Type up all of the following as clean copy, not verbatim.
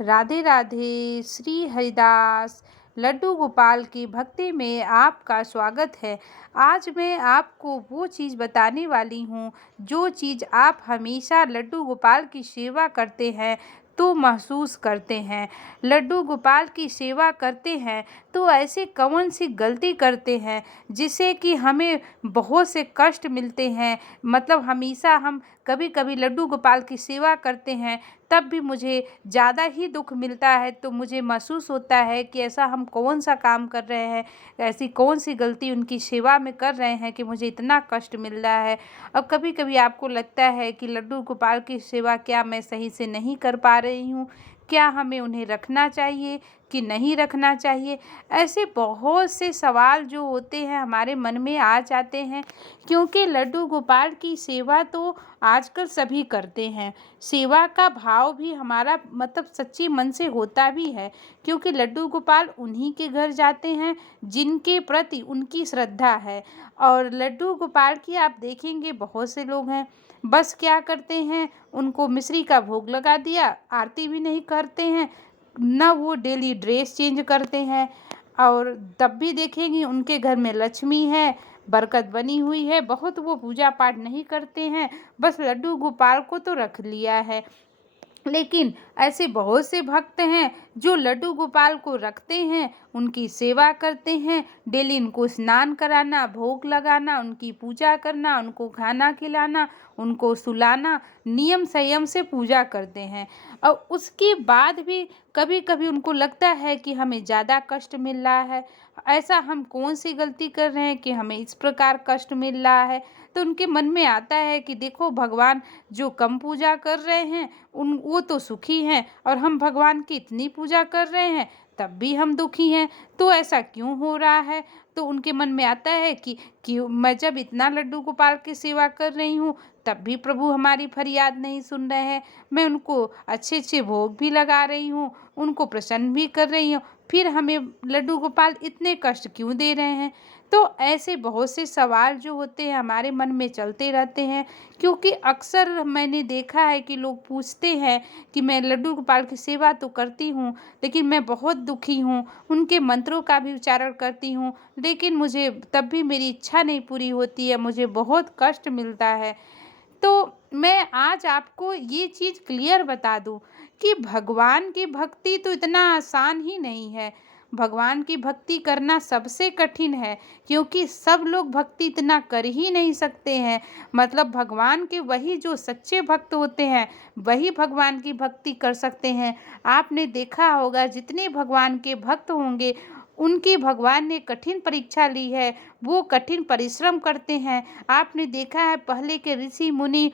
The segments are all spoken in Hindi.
राधे राधे। श्री हरिदास लड्डू गोपाल की भक्ति में आपका स्वागत है। आज मैं आपको वो चीज़ बताने वाली हूँ जो चीज़ आप हमेशा लड्डू गोपाल की सेवा करते हैं तो महसूस करते हैं। लड्डू गोपाल की सेवा करते हैं तो ऐसे कौन सी गलती करते हैं जिससे कि हमें बहुत से कष्ट मिलते हैं। मतलब हमेशा हम कभी कभी लड्डू गोपाल की सेवा करते हैं तब भी मुझे ज़्यादा ही दुख मिलता है। तो मुझे महसूस होता है कि ऐसा हम कौन सा काम कर रहे हैं, ऐसी कौन सी गलती उनकी सेवा में कर रहे हैं कि मुझे इतना कष्ट मिल रहा है। अब कभी कभी आपको लगता है कि लड्डू गोपाल की सेवा क्या मैं सही से नहीं कर पा रही हूँ, क्या हमें उन्हें रखना चाहिए कि नहीं रखना चाहिए। ऐसे बहुत से सवाल जो होते हैं हमारे मन में आ जाते हैं, क्योंकि लड्डू गोपाल की सेवा तो आजकल सभी करते हैं। सेवा का भाव भी हमारा मतलब सच्ची मन से होता भी है, क्योंकि लड्डू गोपाल उन्हीं के घर जाते हैं जिनके प्रति उनकी श्रद्धा है। और लड्डू गोपाल की आप देखेंगे बहुत से लोग हैं, बस क्या करते हैं, उनको मिश्री का भोग लगा दिया, आरती भी नहीं करते हैं, ना वो डेली ड्रेस चेंज करते हैं। और तब भी देखेंगे उनके घर में लक्ष्मी है, बरकत बनी हुई है, बहुत वो पूजा पाठ नहीं करते हैं, बस लड्डू गोपाल को तो रख लिया है। लेकिन ऐसे बहुत से भक्त हैं जो लड्डू गोपाल को रखते हैं, उनकी सेवा करते हैं, डेली उनको स्नान कराना, भोग लगाना, उनकी पूजा करना, उनको खाना खिलाना, उनको सुलाना, नियम संयम से पूजा करते हैं। और उसके बाद भी कभी कभी उनको लगता है कि हमें ज़्यादा कष्ट मिल रहा है, ऐसा हम कौन सी गलती कर रहे हैं कि हमें इस प्रकार कष्ट मिल रहा है। तो उनके मन में आता है कि देखो भगवान जो कम पूजा कर रहे हैं उन वो तो सुखी हैं, और हम भगवान की इतनी पूजा कर रहे हैं तब भी हम दुखी हैं, तो ऐसा क्यों हो रहा है। तो उनके मन में आता है कि मैं जब इतना लड्डू गोपाल की सेवा कर रही हूँ तब भी प्रभु हमारी फरियाद नहीं सुन रहे हैं। मैं उनको अच्छे अच्छे भोग भी लगा रही हूँ, उनको प्रसन्न भी कर रही हूँ, फिर हमें लड्डू गोपाल इतने कष्ट क्यों दे रहे हैं। तो ऐसे बहुत से सवाल जो होते हैं हमारे मन में चलते रहते हैं, क्योंकि अक्सर मैंने देखा है कि लोग पूछते हैं कि मैं लड्डू गोपाल की सेवा तो करती हूँ लेकिन मैं बहुत दुखी हूँ, उनके मंत्रों का भी उच्चारण करती हूँ लेकिन मुझे तब भी मेरी इच्छा नहीं पूरी होती है, मुझे बहुत कष्ट मिलता है। तो मैं आज आपको ये चीज़ क्लियर बता दूं कि भगवान की भक्ति तो इतना आसान ही नहीं है। भगवान की भक्ति करना सबसे कठिन है, क्योंकि सब लोग भक्ति इतना कर ही नहीं सकते हैं। मतलब भगवान के वही जो सच्चे भक्त होते हैं वही भगवान की भक्ति कर सकते हैं। आपने देखा होगा जितने भगवान के भक्त होंगे उनकी भगवान ने कठिन परीक्षा ली है, वो कठिन परिश्रम करते हैं। आपने देखा है पहले के ऋषि मुनि,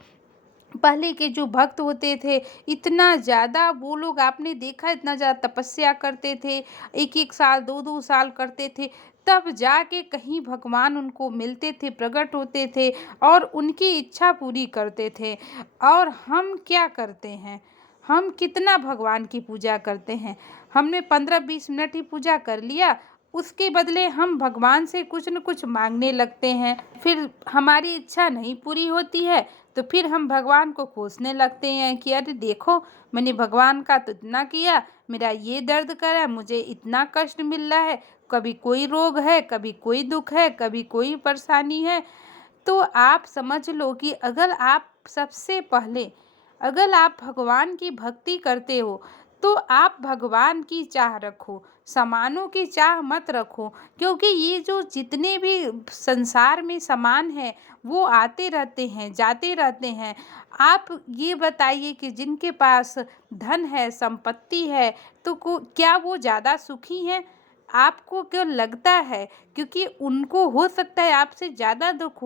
पहले के जो भक्त होते थे, इतना ज़्यादा वो लोग आपने देखा इतना ज़्यादा तपस्या करते थे, एक एक साल दो दो साल करते थे, तब जाके कहीं भगवान उनको मिलते थे, प्रकट होते थे और उनकी इच्छा पूरी करते थे। और हम क्या करते हैं, हम कितना भगवान की पूजा करते हैं, हमने 15-20 मिनट ही पूजा कर लिया, उसके बदले हम भगवान से कुछ न कुछ मांगने लगते हैं। फिर हमारी इच्छा नहीं पूरी होती है तो फिर हम भगवान को कोसने लगते हैं कि अरे देखो मैंने भगवान का तो इतना किया, मेरा ये दर्द करा, मुझे इतना कष्ट मिल रहा है, कभी कोई रोग है, कभी कोई दुख है, कभी कोई परेशानी है। तो आप समझ लो कि अगर आप सबसे पहले अगर आप भगवान की भक्ति करते हो तो आप भगवान की चाह रखो, सामानों की चाह मत रखो, क्योंकि ये जो जितने भी संसार में सामान है वो आते रहते हैं जाते रहते हैं। आप ये बताइए कि जिनके पास धन है, संपत्ति है, तो क्या वो ज़्यादा सुखी हैं। आपको क्यों लगता है, क्योंकि उनको हो सकता है आपसे ज़्यादा दुख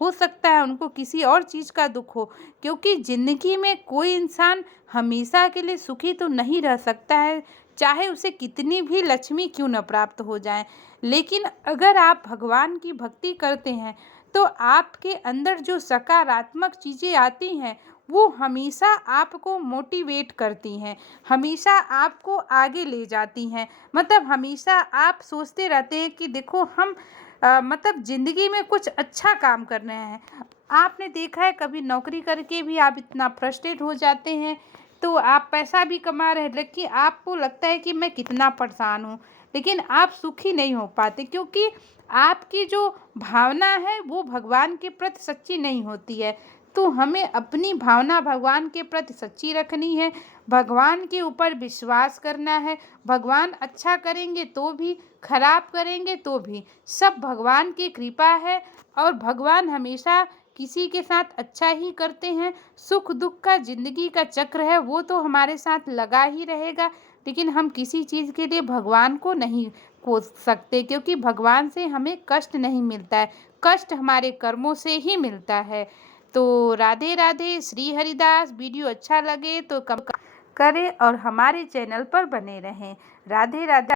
हो सकता है उनको किसी और चीज़ का दुख हो, क्योंकि ज़िंदगी में कोई इंसान हमेशा के लिए सुखी तो नहीं रह सकता है, चाहे उसे कितनी भी लक्ष्मी क्यों न प्राप्त हो जाए। लेकिन अगर आप भगवान की भक्ति करते हैं तो आपके अंदर जो सकारात्मक चीज़ें आती हैं वो हमेशा आपको मोटिवेट करती हैं, हमेशा आपको आगे ले जाती हैं। मतलब हमेशा आप सोचते रहते हैं कि देखो हम मतलब ज़िंदगी में कुछ अच्छा काम कर रहे हैं। आपने देखा है कभी नौकरी करके भी आप इतना फ्रस्ट्रेट हो जाते हैं तो आप पैसा भी कमा रहे हैं, लेकिन आपको लगता है कि मैं कितना परेशान हूँ, लेकिन आप सुखी नहीं हो पाते, क्योंकि आपकी जो भावना है वो भगवान के प्रति सच्ची नहीं होती है। तो हमें अपनी भावना भगवान के प्रति सच्ची रखनी है, भगवान के ऊपर विश्वास करना है। भगवान अच्छा करेंगे तो भी, खराब करेंगे तो भी, सब भगवान की कृपा है। और भगवान हमेशा किसी के साथ अच्छा ही करते हैं। सुख दुख का ज़िंदगी का चक्र है, वो तो हमारे साथ लगा ही रहेगा, लेकिन हम किसी चीज़ के लिए भगवान को नहीं कोस सकते, क्योंकि भगवान से हमें कष्ट नहीं मिलता है, कष्ट हमारे कर्मों से ही मिलता है। तो राधे राधे। श्री हरिदास। वीडियो अच्छा लगे तो कमेंट करें और हमारे चैनल पर बने रहें। राधे राधे।